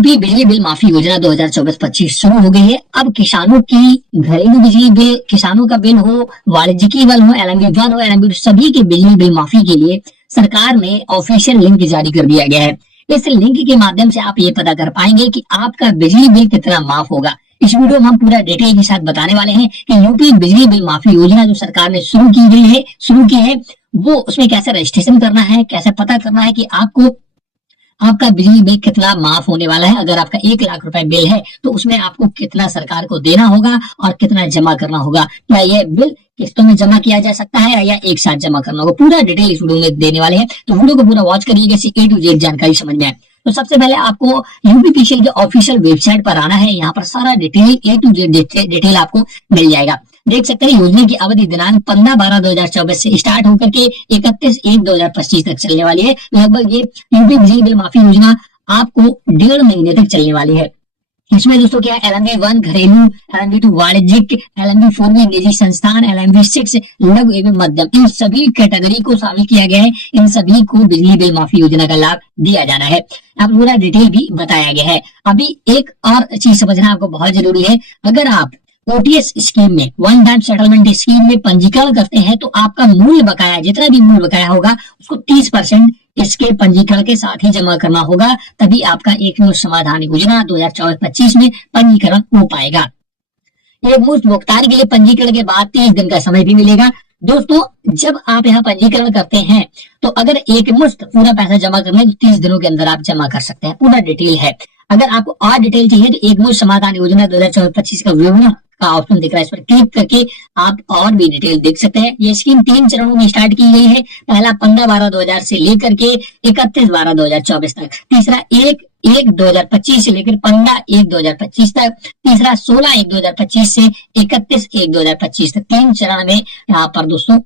UP बिजली bill माफी योजना 2024-25 शुरू हो गई है। अब किसानों की घरेलू बिजली बिल, किसानों का बिल हो, वाणिज्यिक बिल हो, LMB 1 हो, LMB 2, सभी के बिजली बिल माफी के लिए सरकार ने ऑफिशियल लिंक जारी कर दिया गया है। इस लिंक के माध्यम से आप ये पता कर पाएंगे कि आपका बिजली बिल कितना माफ होगा। इस वीडियो में हम पूरा डिटेल के साथ बताने वाले हैं कि यूपी बिजली बिल माफी योजना जो सरकार ने शुरू की है, वो उसमें कैसे रजिस्ट्रेशन करना है, कैसे पता करना है कि आपका बिजली बिल कितना माफ होने वाला है। अगर आपका 1 लाख रुपए बिल है तो उसमें आपको कितना सरकार को देना होगा और कितना जमा करना होगा। क्या यह बिल किस्तों में जमा किया जा सकता है या एक साथ जमा करना होगा, पूरा डिटेल इस वीडियो में देने वाले हैं। तो वीडियो को पूरा वॉच करिएगा, इससे A to Z जानकारी समझ में आए। तो सबसे पहले आपको यूपीपीसीएल के ऑफिशियल वेबसाइट पर आना है। यहाँ पर सारा detail A to Z detail आपको मिल जाएगा। देख सकते हैं योजना की अवधि दिनांक 15/12/2024 से स्टार्ट होकर के 31/1/2025 तक चलने वाली है। लगभग ये यूपी बिजली बिल माफी योजना आपको 1.5 महीने तक चलने वाली है। इसमें दोस्तों क्या है, LMB 1 घरेलू, LMB 2 वाणिज्यिक, LMB 4 में निजी संस्थान, LMB 6 लघु एवं मध्यम, इन सभी कैटेगरी को शामिल किया गया है। इन सभी को बिजली बिल माफी योजना का लाभ दिया जाना है। अब पूरा डिटेल भी बताया गया है। अभी एक और चीज समझना आपको बहुत जरूरी है। अगर आप OTS स्कीम में, वन टाइम सेटलमेंट स्कीम में पंजीकरण करते हैं तो आपका मूल बकाया, जितना भी मूल बकाया होगा उसको 30% इसके पंजीकरण के साथ ही जमा करना होगा, तभी आपका एकमुश्त समाधान योजना 2024-25 में पंजीकरण हो पाएगा। एकमुश्त भुगतान के लिए पंजीकरण के बाद 30 दिन का समय भी मिलेगा। दोस्तों जब आप यहाँ पंजीकरण करते हैं तो अगर एकमुश्त पूरा पैसा जमा करना है तो 30 दिनों के अंदर आप जमा कर सकते हैं। पूरा डिटेल है। अगर आपको और डिटेल चाहिए तो एकमुश्त समाधान योजना 2024-25 का विवरण का ऑप्शन दिख रहा है, इस पर क्लिक करके आप और भी डिटेल देख सकते हैं। ये स्कीम 3 चरणों में स्टार्ट की गई है। पहला 15/12/2000 से लेकर के 31/12/2024 तक, तीसरा 1/1/2025 से लेकर 15/1/2025 तक, तीसरा 16/1/2025 से 31/1/2025 तक। 3 चरण में यहाँ पर दोस्तों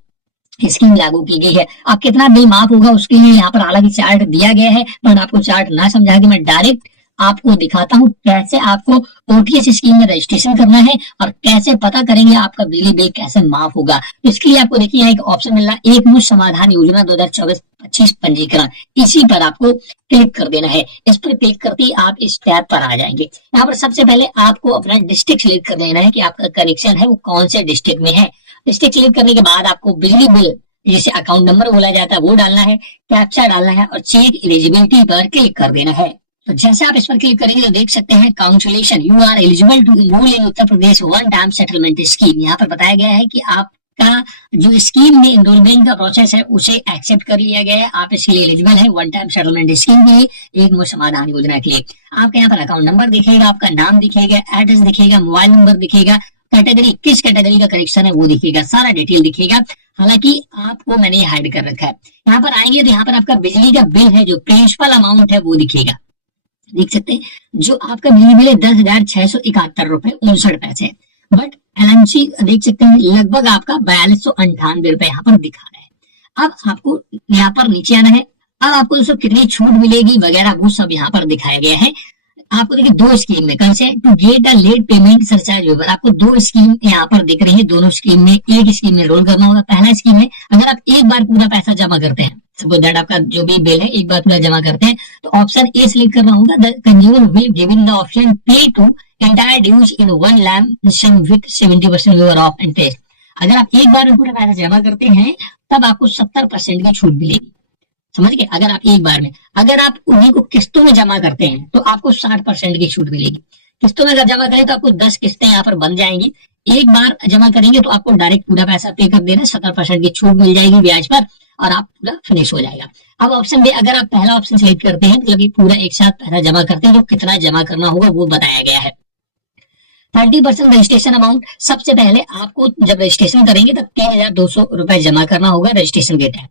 स्कीम लागू की गई है। अब कितना बिल माफ होगा उसके लिए यहाँ पर अलग चार्ट दिया गया है, पर आपको चार्ट ना समझा के मैं डायरेक्ट आपको दिखाता हूँ कैसे आपको OTS स्कीम में रजिस्ट्रेशन करना है और कैसे पता करेंगे आपका बिजली बिल कैसे माफ होगा। इसके लिए आपको देखिए एक ऑप्शन मिल रहा है, एकमुश्त समाधान योजना 2024-25 पंजीकरण। इसी पर आपको क्लिक कर देना है। इस पर क्लिक करते ही आप इस टैब पर आ जाएंगे। यहाँ पर सबसे पहले आपको अपना डिस्ट्रिक्ट सिलेक्ट कर देना है कि आपका कनेक्शन है वो कौन से डिस्ट्रिक्ट में है। डिस्ट्रिक्ट सिलेक्ट करने के बाद आपको बिजली बिल जिसे अकाउंट नंबर बोला जाता है वो डालना है, कैप्चा डालना है और चेक एलिजिबिलिटी पर क्लिक कर देना है। तो जैसे आप इस पर क्लिक करेंगे तो देख सकते हैं congratulation, you are eligible to enroll in Uttar Pradesh one time settlement scheme. यहाँ पर बताया गया है कि आपका जो स्कीम में एनरोलमेंट का प्रोसेस है उसे एक्सेप्ट कर लिया गया है। आप इसके लिए एलिजिबल है वन टाइम सेटलमेंट स्कीम के लिए, एकमुश्त समाधान योजना के लिए। आपके यहाँ पर अकाउंट नंबर दिखेगा, आपका नाम दिखेगा, एड्रेस दिखेगा, मोबाइल नंबर दिखेगा, कैटेगरी किस कैटेगरी का कनेक्शन है वो दिखेगा, सारा डिटेल दिखेगा। हालांकि आपको मैंने ये हाइड कर रखा है। यहाँ पर आएंगे तो यहाँ पर आपका बिजली का बिल है, जो प्रिंसिपल अमाउंट है वो दिखेगा। देख सकते हैं जो आपका बिजली बिल है 10,671 रुपए 59 पैसे, बट LMC देख सकते हैं लगभग आपका 4298 रुपए यहाँ पर दिखा रहा है। अब आपको यहाँ पर नीचे आना है। अब आपको दोस्तों कितनी छूट मिलेगी वगैरह वो सब यहाँ पर दिखाया गया है। आपको देखिए 2 स्कीम में, कल से to get a late payment surcharge waiver, आपको 2 स्कीम यहाँ पर दिख रही है। दोनों स्कीम में एक स्कीम में रोल करना होगा। पहला स्कीम है अगर आप एक बार पूरा पैसा जमा करते हैं, सपोज दैट आपका जो भी बिल है एक बार पूरा जमा करते हैं तो ऑप्शन ए सिलेक्ट करना होगा। The consumer will given the option pay to entire dues in one lump sum with 70% waiver of interest. अगर आप एक बार में पूरा पैसा जमा करते हैं तब आपको 70% की छूट मिलेगी। समझ गए? अगर आप एक बार में, अगर आप उन्हीं को किस्तों में जमा करते हैं तो आपको 60% की छूट मिलेगी। किस्तों में अगर जमा करें तो आपको 10 किस्तें यहाँ पर बन जाएंगी। एक बार जमा करेंगे तो आपको डायरेक्ट पूरा पैसा पे कर देना, 70% की छूट मिल जाएगी ब्याज पर और आप पूरा फिनिश हो जाएगा। अब ऑप्शन बी, अगर आप पहला ऑप्शन सिलेक्ट करते हैं मतलब पूरा एक साथ पैसा जमा करते हैं तो कितना जमा करना होगा वो बताया गया है। 30% रजिस्ट्रेशन अमाउंट, सबसे पहले आपको जब रजिस्ट्रेशन करेंगे तब 3,200 रुपए जमा करना होगा रजिस्ट्रेशन के टाइम।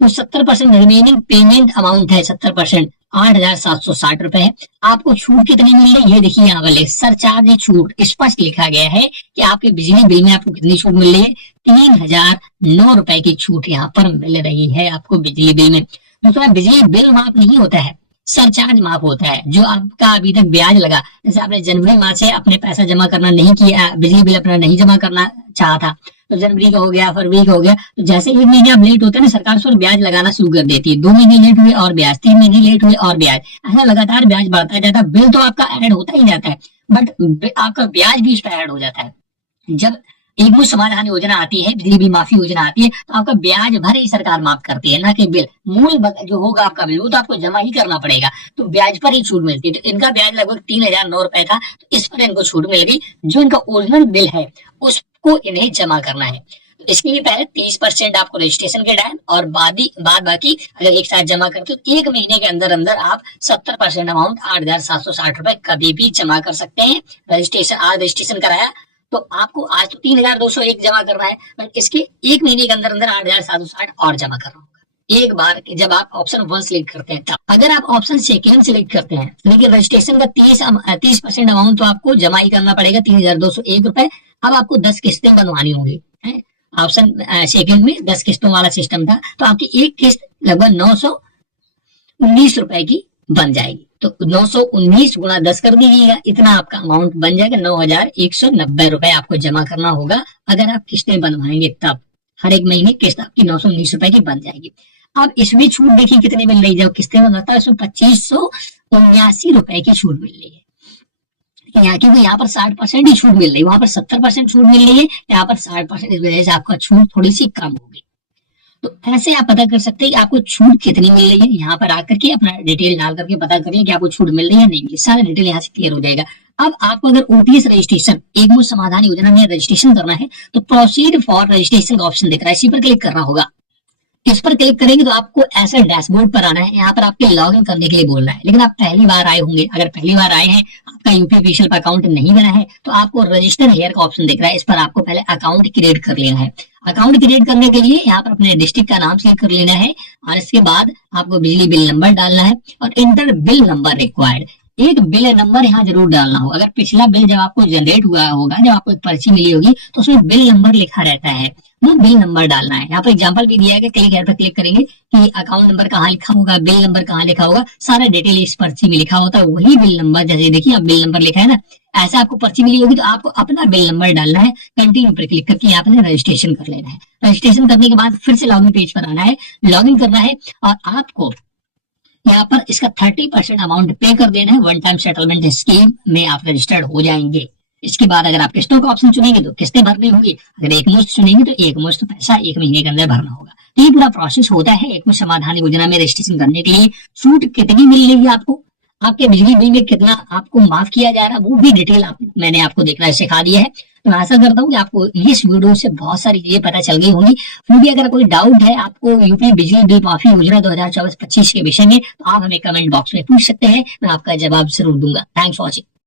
तो 70% रिमेनिंग पेमेंट अमाउंट है 70%, 8,760 रुपए है। आपको छूट कितनी मिल रही है ये देखिए यहाँ वाले सरचार्ज छूट स्पष्ट लिखा गया है कि आपके बिजली बिल में आपको कितनी छूट मिल रही है। 3,009 रुपए की छूट यहाँ पर मिल रही है आपको बिजली बिल में। दूसरा बिजली बिल माफ नहीं होता है, सरचार्ज माफ होता है। जो आपका अभी तक ब्याज लगा, जैसे आपने जनवरी माह से अपने पैसा जमा करना नहीं किया, बिजली बिल अपना नहीं जमा करना चाहा था तो जनवरी का हो गया, फरवरी का हो गया, तो जैसे 1 महीने आप लेट होते हैं ना, सरकार उस पर ब्याज लगाना शुरू कर देती है। 2 महीने लेट हुए और ब्याज, 3 महीने लेट हुए और ब्याज, ऐसा लगातार ब्याज बढ़ता जाता है। बिल तो आपका ऐड होता ही जाता है, बट आपका ब्याज भी इस पर ऐड हो जाता है। जब एक मुश्त समाधान योजना आती है, बिजली बिल माफी योजना आती है, तो आपका ब्याज भर ही सरकार माफ करती है, ना कि बिल। मूल जो होगा आपका बिल वो तो आपको जमा ही करना पड़ेगा, तो ब्याज पर ही छूट मिलती है। तो इनका ब्याज लगभग 3009 रुपए था, तो इस पर इनको छूट मिल गई। जो इनका ओरिजिनल बिल है उसको इन्हें जमा करना है। तो इसके लिए पहले 30% आपको रजिस्ट्रेशन के टाइम, और बाद बाकी अगर एक साथ जमा करते हो तो 1 महीने के अंदर अंदर आप 70% अमाउंट 8760 रुपए कभी भी जमा कर सकते हैं। आज रजिस्ट्रेशन कराया तो आपको आज तो 3201 जमा करना है, बट इसके 1 महीने के अंदर अंदर 8760 और जमा करना होगा एक बार। जब आप ऑप्शन 1 सिलेक्ट करते हैं तब। अगर आप ऑप्शन 2 सिलेक्ट करते हैं, लेकिन रजिस्ट्रेशन का 30% अमाउंट तो आपको जमा ही करना पड़ेगा, 3201 रुपए। अब आपको 10 किस्तें बनवानी होंगी। ऑप्शन 2 में 10 किस्तों वाला सिस्टम था, तो आपकी एक किस्त लगभग 919 रुपए की बन जाएगी। तो 919 गुणा 10 कर दीजिएगा, इतना आपका अमाउंट बन जाएगा। 9190 रुपए आपको जमा करना होगा अगर आप किस्तें बनवाएंगे तब। हर एक महीने किस्त आपकी 919 रुपए की बन जाएगी। अब इसमें छूट देखिए कितनी मिल रही है। जब किस्तें बनवाता है उसमें 2579 रुपए की छूट मिल रही है। यहाँ क्योंकि यहाँ पर 60% ही छूट मिल रही है, वहां पर 70% छूट मिल रही है, यहाँ पर 60%, इस वजह से आपका छूट थोड़ी सी कम होगी। तो ऐसे आप पता कर सकते हैं कि आपको छूट कितनी मिल रही है। यहाँ पर आकर के अपना डिटेल डाल करके पता करिए कि आपको छूट मिल रही है या नहीं मिल रही। सारा डिटेल यहाँ से क्लियर हो जाएगा। अब आपको अगर ओटीएस रजिस्ट्रेशन, एक मुश्त समाधान योजना में रजिस्ट्रेशन करना है, तो प्रोसीड फॉर रजिस्ट्रेशन का ऑप्शन दिख रहा है, इसी पर क्लिक करना होगा। इस पर क्लिक करेंगे तो आपको ऐसा डैशबोर्ड पर आना है। यहाँ पर आपके लॉग इन करने के लिए बोल रहा है, लेकिन आप पहली बार आए होंगे। अगर पहली बार आए हैं, आपका यूपी ऑफिशियल अकाउंट नहीं बना है, तो आपको रजिस्टर हेयर का ऑप्शन दिख रहा है, इस पर आपको पहले अकाउंट क्रिएट कर लेना है। अकाउंट क्रिएट करने के लिए यहाँ पर अपने डिस्ट्रिक्ट का नाम सेलेक्ट कर लेना है, और इसके बाद आपको बिजली बिल नंबर डालना है, और इंटर बिल नंबर रिक्वायर्ड। एक बिल नंबर यहाँ जरूर डालना हो। अगर पिछला बिल जब आपको जनरेट हुआ होगा, जब आपको एक पर्ची मिली होगी, तो उसमें बिल नंबर लिखा रहता है, वो बिल नंबर डालना है। यहाँ पर एग्जांपल भी दिया है कि क्लिक हेयर पर क्लिक करेंगे कि अकाउंट नंबर कहाँ लिखा होगा, बिल नंबर कहाँ लिखा होगा, सारा डिटेल इस पर्ची में लिखा होता है। वही बिल नंबर, जैसे देखिए अब बिल नंबर लिखा है ना, ऐसा आपको पर्ची मिली होगी तो आपको अपना बिल नंबर डालना है। कंटिन्यू पर क्लिक करके यहाँ पर रजिस्ट्रेशन कर लेना है। रजिस्ट्रेशन करने के बाद फिर से लॉगिन पेज पर आना है, लॉगिन करना है, और आपको यहाँ पर इसका 30% अमाउंट पे कर देना है। वन टाइम सेटलमेंट स्कीम में आप रजिस्टर्ड हो जाएंगे। इसके बाद अगर आप किस्तों का ऑप्शन चुनेंगे तो किस्तें भरनी होगी, अगर एक मुश्त चुनेंगे तो एक मुश्त पैसा 1 महीने के अंदर भरना होगा। तो ये पूरा प्रोसेस होता है एक मुश्त समाधान योजना में रजिस्ट्रेशन करने के लिए। छूट कितनी मिल रही है आपको, आपके बिजली बिल में कितना आपको माफ किया जा रहा है, वो भी डिटेल मैंने आपको देखना सिखा दिया है। तो मैं आशा करता हूँ कि आपको इस वीडियो से बहुत सारी चीजें पता चल गई होंगी। फिर भी अगर कोई डाउट है आपको यूपी बिजली बिल माफी योजना 2024-25 के विषय में, तो आप हमें कमेंट बॉक्स में पूछ सकते हैं, मैं आपका जवाब जरूर दूंगा। Thanks for watching.